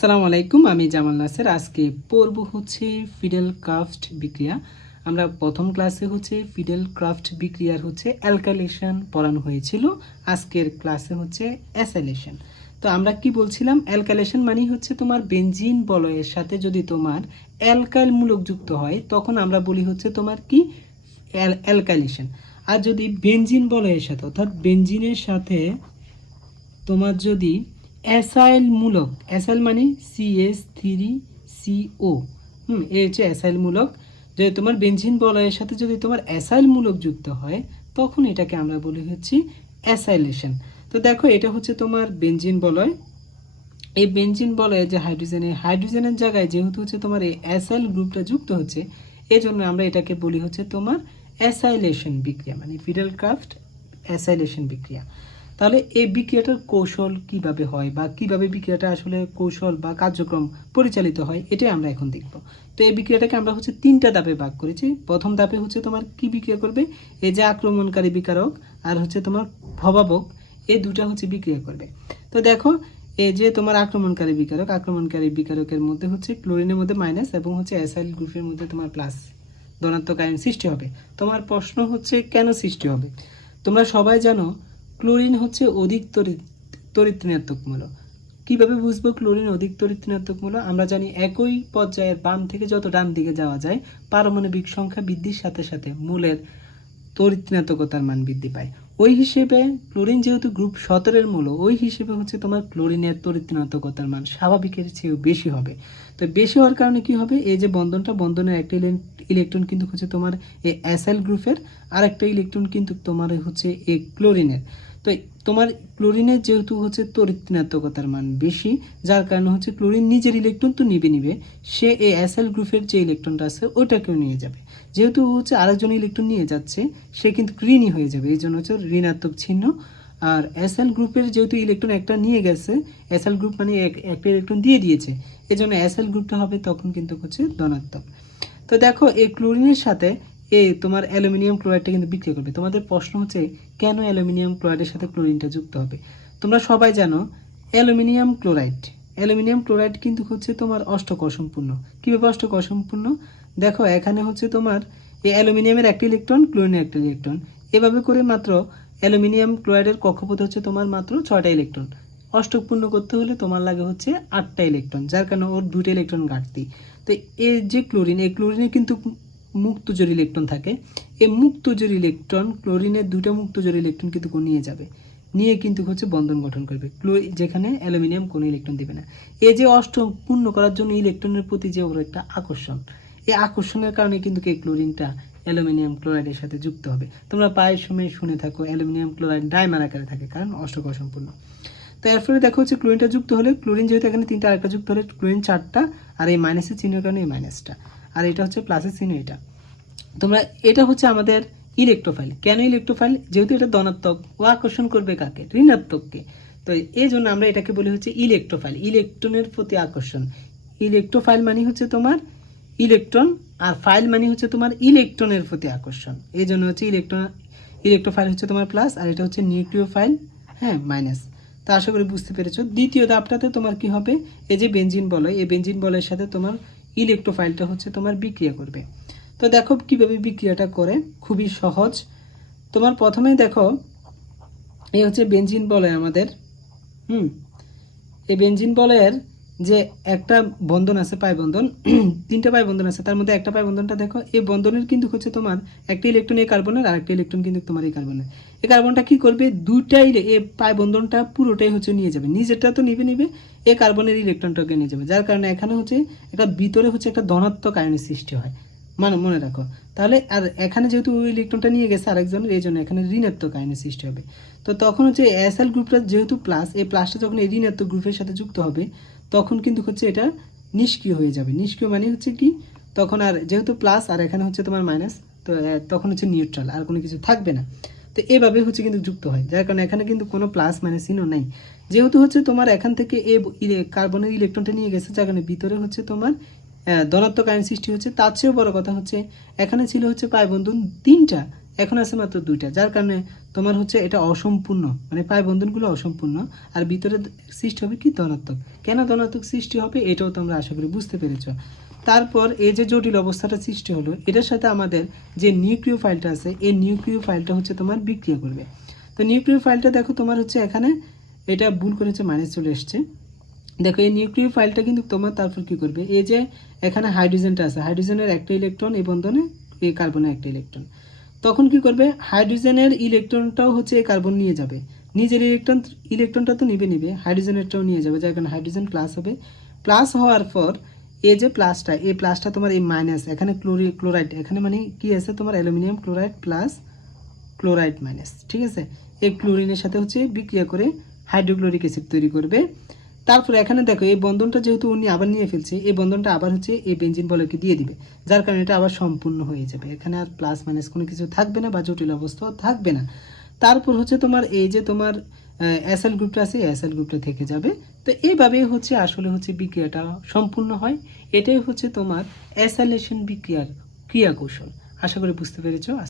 আসসালামু আলাইকুম, আমি জামাল নাসের। আজকে পড়ব হচ্ছে ফিডেল ক্রাফট বিক্রিয়া। আমরা প্রথম ক্লাসে হচ্ছে ফিডেল ক্রাফট বিক্রিয়ার হচ্ছে অ্যালকাইলেশন পড়ানো হয়েছিল। আজকের ক্লাসে হচ্ছে অ্যাসাইলেশন। তো আমরা কি বলছিলাম? অ্যালকাইলেশন মানে হচ্ছে তোমার বেঞ্জিন বলয়ের সাথে যদি তোমার অ্যালকাইল মূলক যুক্ত হয়, তখন আমরা বলি হচ্ছে তোমার কি? অ্যালকাইলেশন। আর যদি বেঞ্জিন বলয়ের সাথে, অর্থাৎ বেনজিনের সাথে তোমার যদি অ্যাসাইল মূলক অ্যাসাইল মানে সিএস থ্রি সিও হুম এ হচ্ছে অ্যাসাইল মূলক। যদি তোমার বেনজিন বলয়ের সাথে যদি তোমার অ্যাসাইল মূলক যুক্ত হয়, তখন এটাকে আমরা বলি হচ্ছে অ্যাসাইলেশন তো দেখো, এটা হচ্ছে তোমার বেনজিন বলয়। এই বেনজিন বলয়ে যে হাইড্রোজেনের হাইড্রোজেনের জায়গায় যেহেতু হচ্ছে তোমার এই অ্যাসাইল গ্রুপটা যুক্ত হচ্ছে, এজন্য আমরা এটাকে বলি হচ্ছে তোমার অ্যাসাইলেশন বিক্রিয়া মানে ফিডেল ক্রাফট অ্যাসাইলেশন বিক্রিয়া। তাহলে এই বিক্রিয়াটার কৌশল কীভাবে হয় বা কীভাবে বিক্রিয়াটা আসলে কৌশল বা কার্যক্রম পরিচালিত হয়, এটাই আমরা এখন দেখব। তো এই বিক্রিয়াটাকে আমরা হচ্ছে তিনটা ধাপে ভাগ করেছি প্রথম ধাপে হচ্ছে তোমার কি বিক্রিয়া করবে? এই যে আক্রমণকারী বিকারক আর হচ্ছে তোমার ভবাবক, এই দুটা হচ্ছে বিক্রিয়া করবে। তো দেখো, এই যে তোমার আক্রমণকারী বিকারক, আক্রমণকারী বিকারকের মধ্যে হচ্ছে ক্লোরিনের মধ্যে মাইনাস এবং হচ্ছে অ্যাসাইল গ্রুপের মধ্যে তোমার প্লাস ধনাত্মক আয়ন সৃষ্টি হবে। তোমার প্রশ্ন হচ্ছে কেন সৃষ্টি হবে? তোমরা সবাই জানো ক্লোরিন হচ্ছে অধিক তড়িৎ তড়িৎ ঋণাত্মকমূলক কীভাবে বুঝব ক্লোরিন অধিক তড়িৎ ঋণাত্মকমূলক আমরা জানি একই পর্যায়ের বাম থেকে যত ডান দিকে যাওয়া যায়, পারমাণবিক সংখ্যা বৃদ্ধির সাথে সাথে মূলের তড়িৎ ঋণাত্মকতার মান বৃদ্ধি পায়। ওই হিসেবে ক্লোরিন যেহেতু গ্রুপ সতেরোর মূল, ওই হিসেবে হচ্ছে তোমার ক্লোরিনের তড়িৎ ঋণাত্মকতার মান স্বাভাবিকের চেয়েও বেশি হবে। তো বেশি হওয়ার কারণে কি হবে? এই যে বন্ধনটা, বন্ধনের একটা ইলেকট্রন কিন্তু হচ্ছে তোমার এই অ্যাসাইল গ্রুপের আর একটা ইলেকট্রন কিন্তু তোমার হচ্ছে এই ক্লোরিনের। তো তোমার ক্লোরিনের যেহেতু হচ্ছে তরিত্রিনাত্মকতার মান বেশি, যার কারণে হচ্ছে ক্লোরিন নিজের ইলেকট্রন তো নিবে নিবে, সে এই অ্যাসেল গ্রুপের যে ইলেকট্রনটা আছে ওটাকেও নিয়ে যাবে। যেহেতু হচ্ছে আরেকজন ইলেকট্রন নিয়ে যাচ্ছে, সে কিন্তু ঋণই হয়ে যাবে, এই জন্য হচ্ছে ঋণাত্মক চিহ্ন। আর এসএল গ্রুপের যেহেতু ইলেকট্রন একটা নিয়ে গেছে এসএল গ্রুপ মানে এক- একটা ইলেকট্রন দিয়ে দিয়েছে, এই জন্য এসএল গ্রুপটা হবে তখন কিন্তু হচ্ছে ধনাত্মক। তো দেখো এই ক্লোরিনের সাথে এই তোমার অ্যালুমিনিয়াম ক্লোরাইডটা কিন্তু বিক্রিয়া করবে। তোমাদের প্রশ্ন হচ্ছে, কেন অ্যালুমিনিয়াম ক্লোরাইডের সাথে ক্লোরিনটা যুক্ত হবে? তোমরা সবাই জানো, অ্যালুমিনিয়াম ক্লোরাইড অ্যালুমিনিয়াম ক্লোরাইড কিন্তু হচ্ছে তোমার অষ্টক অসম্পূর্ণ কীভাবে অষ্টক অসম্পূর্ণ দেখো, এখানে হচ্ছে তোমার এই অ্যালুমিনিয়ামের একটা ইলেকট্রন, ক্লোরিনের একটা ইলেকট্রন। এভাবে করে মাত্র অ্যালুমিনিয়াম ক্লোরাইডের কক্ষপথ হচ্ছে তোমার মাত্র ছয়টা ইলেকট্রন। অষ্টক পূর্ণ করতে হলে তোমার লাগে হচ্ছে আটটা ইলেকট্রন, যার কারণে ওর দুটো ইলেকট্রন ঘাটতি। তো এই যে ক্লোরিন, এই ক্লোরিনে কিন্তু মুক্তজোর ইলেকট্রন থাকে। এই মুক্তজোর ইলেকট্রন ক্লোরিনের দুটো মুক্তজোর ইলেকট্রন কিন্তু নিয়ে যাবে। নিয়ে কিন্তু হচ্ছে বন্ধন গঠন করবে। ক্লো যেখানে অ্যালুমিনিয়াম কোনো ইলেকট্রন দিবে না। এই যে অষ্টক পূর্ণ করার জন্য ইলেকট্রনের প্রতি যে ওর একটা আকর্ষণ, এই আকর্ষণের কারণে কিন্তু এই ক্লোরিনটা অ্যালুমিনিয়াম ক্লোরাইডের সাথে যুক্ত হবে। তোমরা পায়ের সময় শুনে থাকো, অ্যালুমিনিয়াম ক্লোরাইড ডাইমার আকারে থাকে, কারণ অষ্টক অসম্পূর্ণ তো এর ফলে দেখো হচ্ছে ক্লোরিনটা যুক্ত হলে, ক্লোরিন যেহেতু এখানে তিনটা আরেকটা যুক্ত হলে, ক্লোরিন চারটা আর এই মাইনাসের চিহ্নের কারণে এই মাইনাসটা আর এটা হচ্ছে প্লাসের চিহ্ন এটা। তোমরা, এটা হচ্ছে আমাদের ইলেকট্রোফাইল কেন ইলেকট্রোফাইল যেহেতু এটা ধনাত্মক, ও আকর্ষণ করবে কাকে? ঋণাত্মককে। তো এই জন্য আমরা এটাকে বলি হচ্ছে ইলেকট্রোফাইল ইলেকট্রনের প্রতি আকর্ষণ। ইলেকট্রোফাইল মানে হচ্ছে তোমার ইলেকট্রন আর ফাইল মানে হচ্ছে তোমার ইলেকট্রনের প্রতি আকর্ষণ। এই জন্য হচ্ছে ইলেকট্রন ইলেকট্রোফাইল হচ্ছে তোমার প্লাস আর এটা হচ্ছে নিউক্লিওফাইল হ্যাঁ মাইনাস তা আশা করি বুঝতে পেরেছ। দ্বিতীয় ধাপটাতে তোমার কি হবে? এই যে বেঞ্জিন বলয়, এই বেঞ্জিন বলয়ের সাথে তোমার ইলেকট্রোফাইলটা হচ্ছে তোমার বিক্রিয়া করবে। তো দেখো কীভাবে বিক্রিয়াটা করে, খুবই সহজ। তোমার প্রথমেই দেখো, এই হচ্ছে বেঞ্জিন বলয় আমাদের, হুম? এই বেঞ্জিন বলয়ের যে একটা বন্ধন আছে, পাই বন্ধন, তিনটা পাই বন্ধন আছে, তার মধ্যে একটা পাই বন্ধনটা দেখো, এই বন্ধনের কিন্তু হচ্ছে তোমার একটা ইলেকট্রন এই কার্বনের আর একটা ইলেকট্রন কিন্তু তোমার এই কার্বনের এই কার্বনটা কি করবে? দুইটাই এই পাই বন্ধনটা পুরোটাই হচ্ছে নিয়ে যাবে। নিজেরটা তো নিবে নিবে এই কার্বনের ইলেকট্রনটাকে নিয়ে যাবে। যার কারণে এখানে হচ্ছে একটা ভিতরে হচ্ছে একটা ধনাত্মক আয়নের সৃষ্টি হয়। মানে মনে রাখো। তাহলে আর এখানে যেহেতু ওই ইলেকট্রনটা নিয়ে গেছে আরেকজনের, এই জন্য এখানে ঋণাত্মক আয়নের সৃষ্টি হবে। তো তখন হচ্ছে এসএল গ্রুপটা যেহেতু প্লাস এই প্লাসটা যখন এই ঋণাত্মক গ্রুপের সাথে যুক্ত হবে, তখন কিন্তু হচ্ছে এটা নিষ্ক্রিয় হয়ে যাবে। নিষ্ক্রিয় মানে হচ্ছে কি? তখন আর যেহেতু প্লাস আর এখানে হচ্ছে তোমার মাইনাস তো তখন হচ্ছে নিউট্রাল আর কোনো কিছু থাকবে না। তো এভাবে হচ্ছে কিন্তু যুক্ত হয়। যার কারণে এখানে কিন্তু কোনো প্লাস মাইনাস চিহ্ন নাই। যেহেতু হচ্ছে তোমার এখান থেকে এ কার্বনের ইলেকট্রনটা নিয়ে গেছে, যার কারণে ভিতরে হচ্ছে তোমার ধনাত্মক আয়ন সৃষ্টি হচ্ছে। তার চেয়েও বড় কথা হচ্ছে, এখানে ছিল হচ্ছে পাই বন্ধন তিনটা, এখন আছে মাত্র দুইটা। যার কারণে তোমার হচ্ছে এটা অসম্পূর্ণ মানে পায় বন্ধনগুলো অসম্পূর্ণ। আর ভিতরে সৃষ্টি হবে কি ধনাত্মক কেন ধনাত্মক সৃষ্টি হবে? এটাও তোমরা আশা করি বুঝতে পেরেছ। তারপর এই যে জটিল অবস্থাটা সৃষ্টি হলো, এটার সাথে আমাদের যে নিউক্লিয় ফাইলটা আছে, এই নিউক্লিয় ফাইলটা হচ্ছে তোমার বিক্রিয়া করবে। তো নিউক্লিয় ফাইলটা দেখো তোমার হচ্ছে এখানে, এটা ভুল করে হচ্ছে মাইনাস চলে এসছে। দেখো, এই নিউক্লিয় ফাইলটা কিন্তু তোমার তারপর কি করবে? এই যে এখানে হাইড্রোজেনটা আছে, হাইড্রোজেনের একটা ইলেকট্রন এই বন্ধনে এই কার্বনের একটা ইলেকট্রন তখন কি করবে? হাইড্রোজেনের ইলেকট্রনটাও হচ্ছে এই কার্বন নিয়ে যাবে। নিজের ইলেকট্রন ইলেকট্রনটা তো নিবে নিবে, হাইড্রোজেনেরটাও নিয়ে যাবে, যার কারণে হাইড্রোজেন প্লাস হবে। প্লাস হওয়ার পর এই যে প্লাসটা এই প্লাসটা তোমার এই মাইনাস এখানে ক্লোরি ক্লোরাইড এখানে মানে কি আছে তোমার? Aluminium chloride plus chloride minus ঠিক আছে? এই ক্লোরিনের সাথে হচ্ছে বিক্রিয়া করে হাইড্রোক্লোরিক অ্যাসিড তৈরি করবে। তারপরে এখানে দেখো, এই বন্ধনটা যেহেতু উনি আবার নিয়ে ফেলছে, এই বন্ধনটা আবার হচ্ছে এই বেঞ্জিন বলকে দিয়ে দিবে, যার কারণে এটা আবার সম্পূর্ণ হয়ে যাবে। এখানে আর প্লাস মাইনাস কোনো কিছু থাকবে না বা জটিল অবস্থাও থাকবে না। তারপর হচ্ছে তোমার এই যে তোমার এসএল গ্রুপটা আছে এসএল গ্রুপটা থেকে যাবে। তো এইভাবেই হচ্ছে আসলে হচ্ছে বিক্রিয়াটা সম্পূর্ণ হয়। এটাই হচ্ছে তোমার অ্যাসালেশন বিক্রিয়ার ক্রিয়া কৌশল আশা করি বুঝতে পেরেছ।